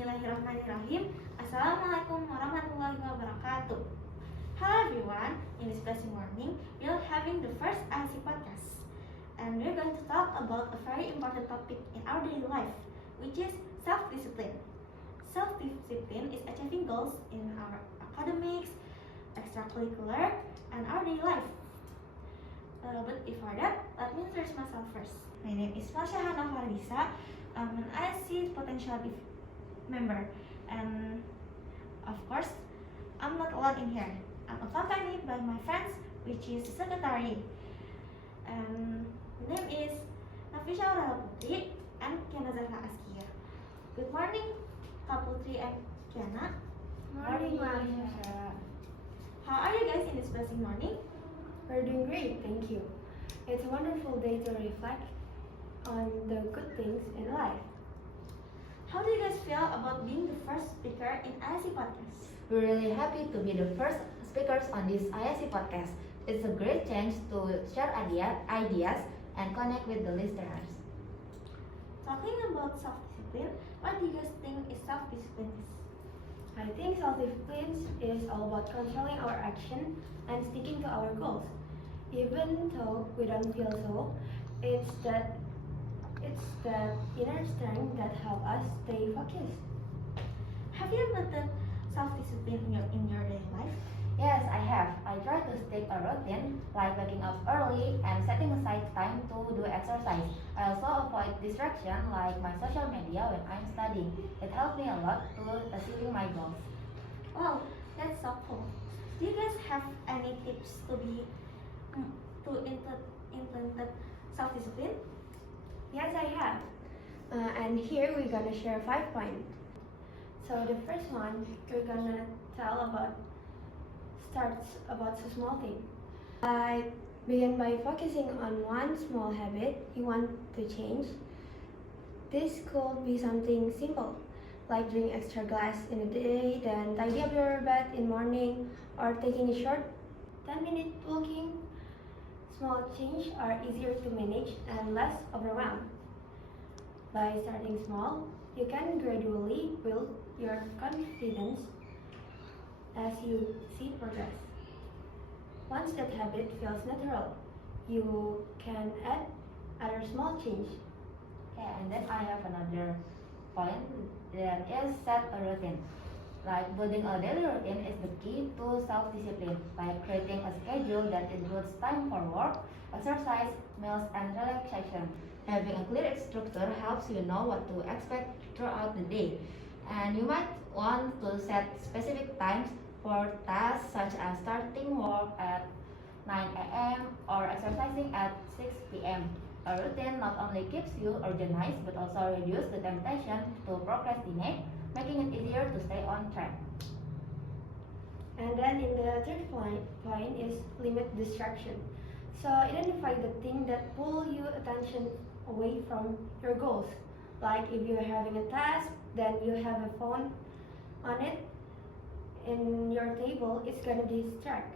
Bismillahirrahmanirrahim. Assalamualaikum warahmatullahi wabarakatuh. Hello everyone, in this blessed morning, we are having the first ISC podcast. And we're going to talk about a very important topic in our daily life, which is self-discipline. Self-discipline is achieving goals in our academics, extracurricular, and our daily life. But before that, let me introduce myself first. My name is Marsya Hanna Faradisa. I'm an ISC potential member, and of course, I'm not alone in here. I'm accompanied by my friends, which is secretary, and the name is Nafisya, Putri, and Qiana Zahra Adzkia. Good morning, Putri and Qiana. Morning, Marsya. How are you guys in this blessed morning? We're doing great, thank you. It's a wonderful day to reflect on the good things in life. How do you guys feel about being the first speaker in ISC podcast? We're really happy to be the first speakers on this ISC podcast. It's a great chance to share ideas and connect with the listeners. Talking about self-discipline, what do you guys think is self-discipline is? I think self-discipline is all about controlling our action and sticking to our goals. Even though we don't feel so, it's that inner strength that helps us stay focused. Have you noted self-discipline in your daily life? Yes, I have. I try to stick a routine like waking up early and setting aside time to do exercise. I also avoid distraction like my social media when I'm studying. It helps me a lot to achieving my goals. Wow, that's so cool. Do you guys have any tips to implement self-discipline? Yes, I have. And here we're gonna share 5 points. So the first one, we're gonna starts about a small thing. Begin by focusing on one small habit you want to change. This could be something simple, like drinking extra glass in a day, then tidy up your bed in morning, or taking a short 10-minute walking. Small changes are easier to manage and less overwhelmed. By starting small, you can gradually build your confidence as you see progress. Once that habit feels natural, you can add other small change. Okay, and then I have another point that is set a routine. Like building a daily routine is the key to self-discipline, like creating a schedule that includes time for work, exercise, meals, and relaxation. Having a clear structure helps you know what to expect throughout the day. And you might want to set specific times for tasks such as starting work at 9 a.m. or exercising at 6 p.m. A routine not only keeps you organized but also reduces the temptation to procrastinate, making it easier to stay on track. And then in the third point is limit distraction. So identify the thing that pull your attention away from your goals. Like if you're having a task, then you have a phone on it in your table, it's gonna distract,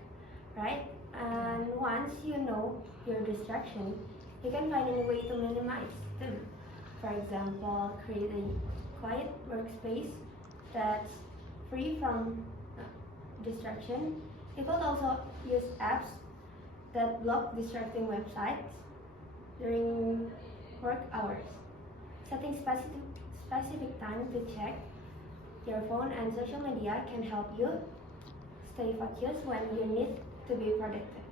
right? And once you know your distraction, you can find a way to minimize them. For example, create a quiet workspace that's free from distraction. You could also use apps that block distracting websites during work hours. Setting specific time to check your phone and social media can help you stay focused when you need to be productive.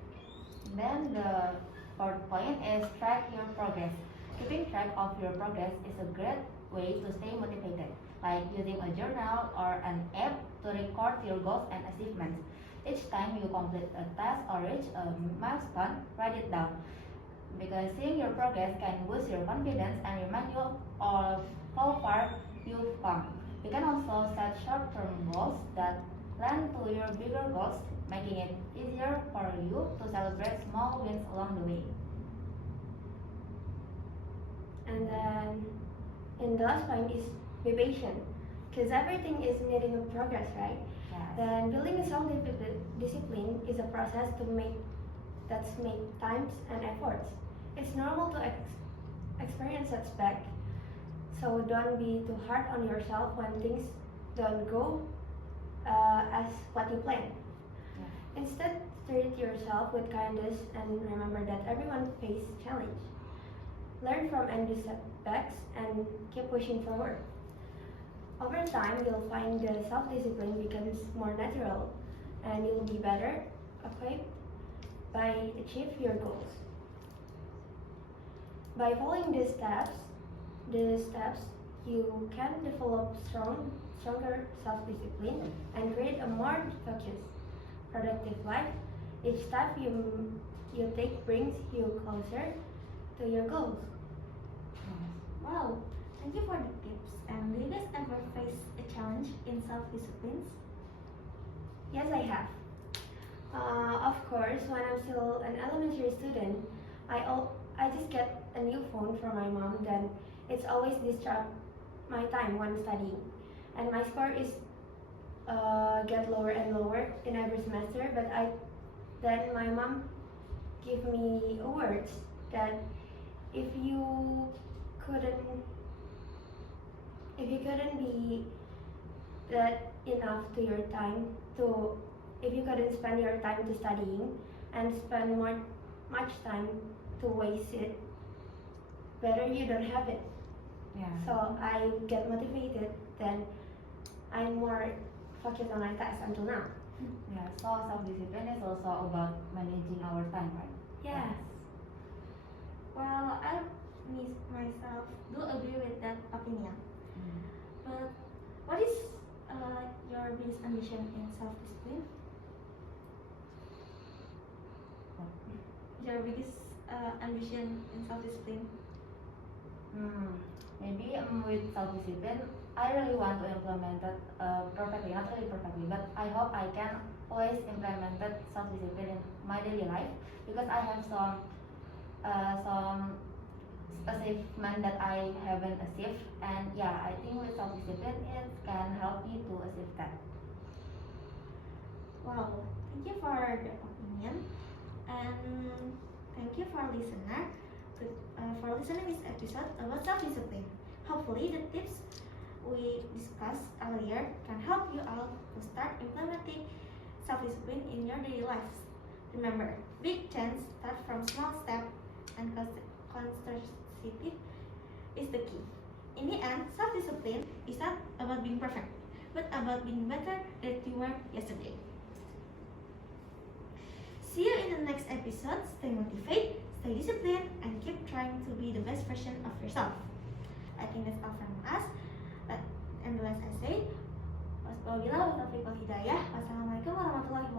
Then the fourth point is track your progress. Keeping track of your progress is a great way to stay motivated, like using a journal or an app to record your goals and achievements. Each time you complete a task or reach a milestone, write it down. Because seeing your progress can boost your confidence and remind you of how far you've come. You can also set short-term goals that lend to your bigger goals, making it easier for you to celebrate small wins along the way. And then in the last point is be patient, because everything is needing a progress, right? Yes. Then building a self-discipline is a process make times and efforts. It's normal to experience setbacks, So don't be too hard on yourself when things don't go as what you planned. Yeah. Instead, treat yourself with kindness and remember that everyone faces challenge. Learn from any setbacks and keep pushing forward. Over time, you'll find the self-discipline becomes more natural and you'll be better equipped by achieve your goals. By following these steps, you can develop stronger self-discipline and create a more focused, productive life. Each step you take brings you closer to your goals. Wow, thank you for the tips. And do you guys ever face a challenge in self-disciplines? Yes, I have. Of course, when I'm still an elementary student, I just get a new phone from my mom. Then it's always disrupt my time when studying, and my score is get lower and lower in every semester. But then my mom give me words that if you couldn't be that enough to your time to if you couldn't spend your time to studying and spend much time to waste it, better you don't have it. Yeah. So I get motivated, then I'm more focused on my task until now. Yeah. So self-discipline is also about managing our time, right? Yes. Well, I myself do agree with that opinion. But what is your biggest ambition in self-discipline? Your biggest ambition in self-discipline? Maybe with self-discipline, I really want to implement it perfectly, not really perfectly, but I hope I can always implement that self-discipline in my daily life because I have some achievement that I haven't achieved, and yeah, I think with self-discipline it can help me to achieve that. Wow, thank you for the opinion, and thank you for for listening this episode about self-discipline. Hopefully, the tips we discussed earlier can help you all to start implementing self-discipline in your daily lives. Remember, big change start from small steps, and consistency is the key. In the end, self-discipline is not about being perfect, but about being better than you were yesterday. See you in the next episode. Stay motivated, stay disciplined, and keep trying to be the best version of yourself. I think that's all from us. And the last I say, wassalamualaikum warahmatullahi